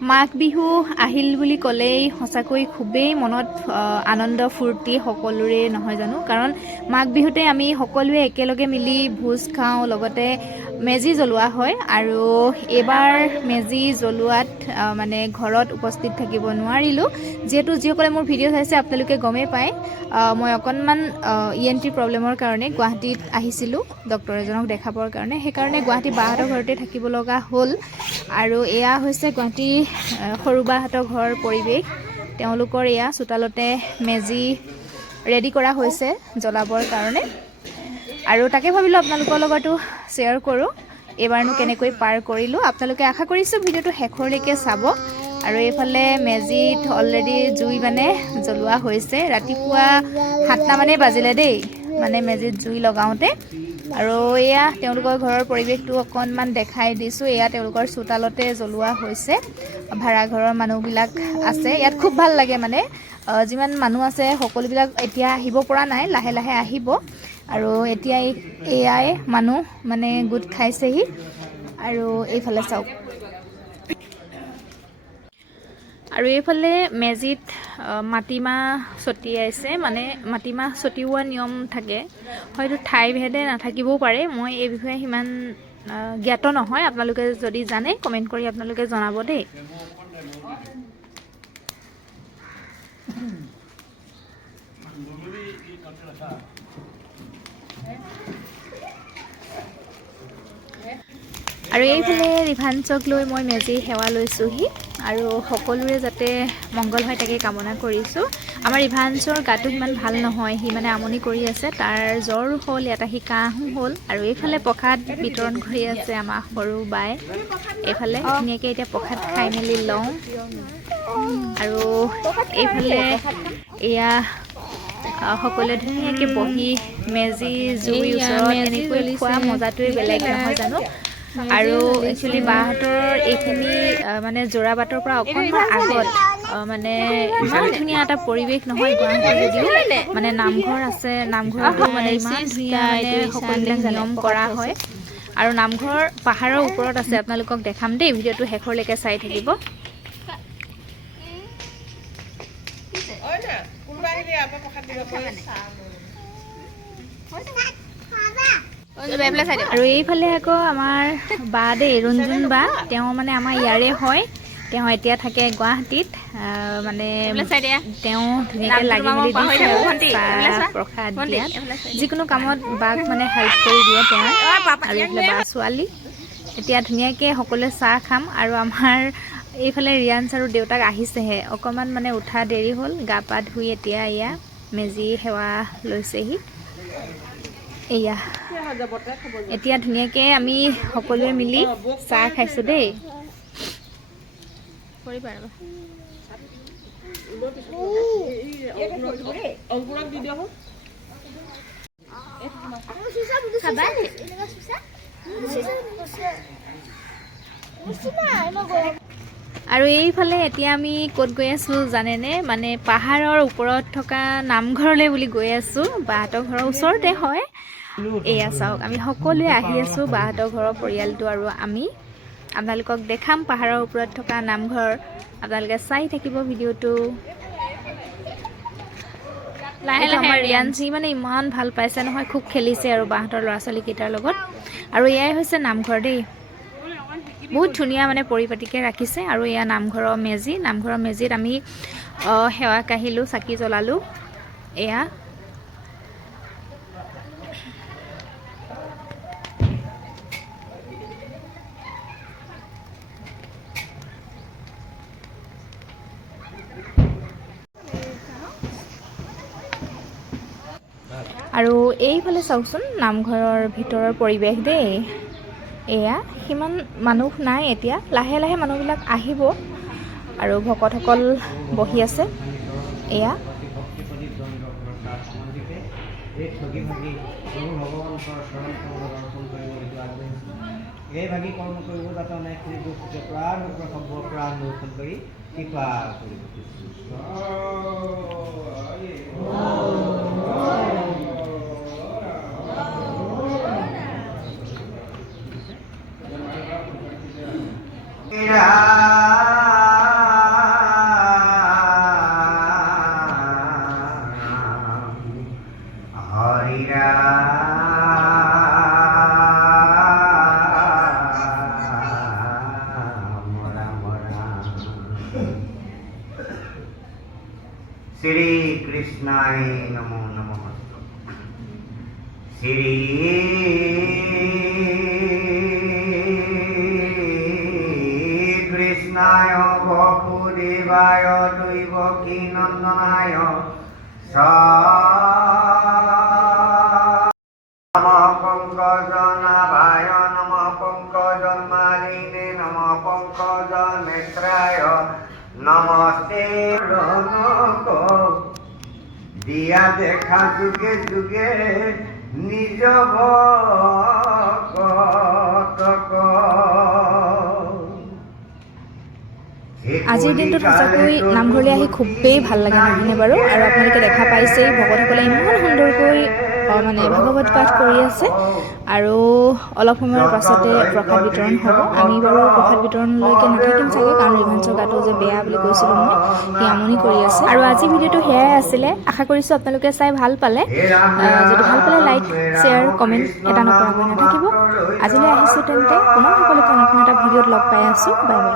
মাঘ বিহু আহিল বুলি ক'লেই সঁচাকৈ খুবেই মনত আনন্দ ফূৰ্তি সকলোৰে নহয় জানো কাৰণ মাঘ বিহুতে আমি সকলোৱে একেলগে মিলি ভোজ খাওঁ লগতে মেজি জ্বলোৱা হয় আৰু এবাৰ মেজি জ্বলোৱাত মানে ঘৰত উপস্থিত থাকিব নোৱাৰিলোঁ যিহেতু যিসকলে মোৰ ভিডিঅ' চাইছে আপোনালোকে গমেই পায় মই অকণমান ENT প্ৰব্লেমৰ কাৰণে গুৱাহাটীত আহিছিলোঁ ডক্টৰ এজনক দেখাবৰ কাৰণে সেইকাৰণে গুৱাহাটী বাহঁতৰ ঘৰতে থাকিব লগা হ'ল আৰু এয়া হৈছে গুৱাহাটী সৰু বাহঁতৰ ঘৰৰ পৰিৱেশ তেওঁলোকৰ এয়া চোতালতে মেজি ৰেডি কৰা হৈছে জ্বলাবৰ কাৰণে আৰু তাকে ভাবিলোঁ আপোনালোকৰ লগতো শ্বেয়াৰ কৰোঁ এইবাৰনো কেনেকৈ পাৰ কৰিলোঁ আপোনালোকে আশা কৰিছোঁ ভিডিঅ'টো শেষলৈকে চাব আৰু এইফালে মেজিত অলৰেডি জুই মানে জ্বলোৱা হৈছে ৰাতিপুৱা 7টা মানে বাজিলে দেই মানে মেজিত জুই লগাওঁতে আৰু এয়া তেওঁলোকৰ ঘৰৰ পৰিৱেশটো অকণমান দেখাই দিছোঁ এয়া তেওঁলোকৰ চোতালতে জ্বলোৱা হৈছে ভাড়াঘৰৰ মানুহবিলাক আছে ইয়াত খুব ভাল লাগে মানে যিমান মানুহ আছে সকলোবিলাক এতিয়া আহিব পৰা নাই লাহে লাহে আহিব আৰু এতিয়া এয়াই মানুহ মানে গোট খাইছেহি আৰু এইফালে চাওক আৰু এইফালে মেজিত মাটিমাহ ছটিয়াইছে মানে মাটিমাহ ছটিওৱা নিয়ম থাকে হয়তো ঠাই ভেদে নাথাকিবও পাৰে মই এই বিষয়ে সিমান জ্ঞাত নহয় আপোনালোকে যদি জানে কমেণ্ট কৰি আপোনালোকে জনাব দেই আৰু এইফালে ৰিভাঞ্চক লৈ মই মেজি সেৱা লৈছোঁহি আৰু সকলোৰে যাতে মংগল হয় তাকে কামনা কৰিছোঁ আমাৰ ৰিভাঞ্চৰ গাটো সিমান ভাল নহয় সি মানে আমনি কৰি আছে তাৰ জ্বৰ হ'ল ইয়াত আহি কাহো হ'ল আৰু এইফালে প্ৰসাদ বিতৰণ কৰি আছে আমাৰ সৰু বাই এইফালে ধুনীয়াকৈ এতিয়া প্ৰসাদ খাই মেলি লওঁ আৰু এইফালে এয়া সকলোৱে ধুনীয়াকৈ বহি মেজি জুইৰ ওচৰত এনেকৈ খোৱা মজাটোৱে বেলেগ নহয় জানো আৰু একচুৱেলি বাহঁতৰ এইখিনি মানে যোৰাবাটৰ পৰা অকণমান আগত মানে ইমান ধুনীয়া এটা পৰিৱেশ নহয় গুৱাহাটী যদিও মানে নামঘৰ আছে নামঘৰতো মানে ইমান ধুনীয়া মানে সকলোবিলাক নিয়ম কৰা হয় আৰু নামঘৰ পাহাৰৰ ওপৰত আছে আপোনালোকক দেখাম দেই ভিডিঅ'টো শেষলৈকে চাই থাকিব আৰু এইফালে আকৌ আমাৰ বা দেই ৰঞ্জুন বা তেওঁ মানে আমাৰ ইয়াৰে হয় তেওঁ এতিয়া থাকে গুৱাহাটীত মানে তেওঁ ধুনীয়াকৈ লাগি মেলি দিছে চাহ প্ৰসাদ দিয়াত যিকোনো কামত বাক মানে হেল্প কৰি দিয়ে তেওঁ আৰু এইফালে বা ছোৱালী এতিয়া ধুনীয়াকৈ সকলোৱে চাহ খাম আৰু আমাৰ এইফালে ৰিয়াঞ্চ আৰু দেউতাক আহিছেহে অকণমান মানে উঠা দেৰি হ'ল গা পা ধুই এতিয়া এয়া মেজি সেৱা লৈছেহি এয়া এতিয়া ধুনীয়াকৈ আমি সকলোৱে মিলি চাহ খাইছোঁ দেই আৰু এইফালে এতিয়া আমি ক'ত গৈ আছোঁ জানেনে মানে পাহাৰৰ ওপৰত থকা নামঘৰলৈ বুলি গৈ আছোঁ বাহঁতৰ ঘৰৰ ওচৰতে হয় এয়া চাওক আমি সকলোৱে আহি আছোঁ বাহঁতৰ ঘৰৰ পৰিয়ালটো আৰু আমি আপোনালোকক দেখাম পাহাৰৰ ওপৰত থকা নামঘৰ আপোনালোকে চাই থাকিব ভিডিঅ'টো লাহে লাহে আমাৰ ৰিয়াঞ্চি মানে ইমান ভাল পাইছে নহয় খুব খেলিছে আৰু বাহঁতৰ ল'ৰা ছোৱালীকেইটাৰ লগত আৰু এয়াই হৈছে নামঘৰ দেই বহুত ধুনীয়া মানে পৰিপাটিকৈ ৰাখিছে আৰু এয়া নামঘৰৰ মেজিত আমি সেৱা কাঢ়িলোঁ চাকি জ্বলালোঁ এয়া আৰু এইফালে চাওকচোন নামঘৰৰ ভিতৰৰ পৰিৱেশ দেই এয়া সিমান মানুহ নাই এতিয়া লাহে লাহে মানুহবিলাক আহিব আৰু ভকতসকল বহি আছে এয়া এই ভাগি কৰ্ম কৰিব যাতে অনেকখিনি দুখ প্ৰাণ সম্ভৱ প্ৰাণ দৰ্শন কৰি কৃপা কৰিব Yeah. শ্রী কৃষ্ণায় নমো নমঃ। শ্রী কৃষ্ণায় বসুদেবায় দৈবকী নন্দনায় নমঃ পঙ্কজনাভায় নমঃ পঙ্কজন্মালিনে নমঃ পঙ্কজনেত্রায় নমস্তে রনক দিয়া দেখা যুগে যুগে নিজ ভক্তক। আজিৰ দিনটোত সঁচাকৈ নামঘৰলৈ আহি খুবেই ভাল লাগে নহয়নে বাৰু? আৰু আপোনালোকে দেখা পাইছেই ভকতসকলে ইমান সুন্দৰকৈ মানে ভাগৱত পাঠ কৰি আছে। আৰু অলপ সময়ৰ পাছতে প্ৰসাদ বিতৰণ হ'ব। আমি বাৰু প্ৰসাদ বিতৰণলৈকে নাথাকিম চাগে, কাৰণ ৰিভাঞ্চৰ গাটো যে বেয়া বুলি কৈছিলোঁ মই, সি আমনি কৰি আছে। আৰু আজি ভিডিঅ'টো সেয়াই আছিলে। আশা কৰিছোঁ আপোনালোকে চাই ভাল পালে। যদি ভাল পালে লাইক শ্বেয়াৰ কমেণ্ট এটা নকৰাকৈ নাথাকিব। আজিলৈ আহিছোঁ তেন্তে, পুনৰ সকলোকে নতুন এটা ভিডিঅ'ত লগ পাই আছোঁ। Bye bye.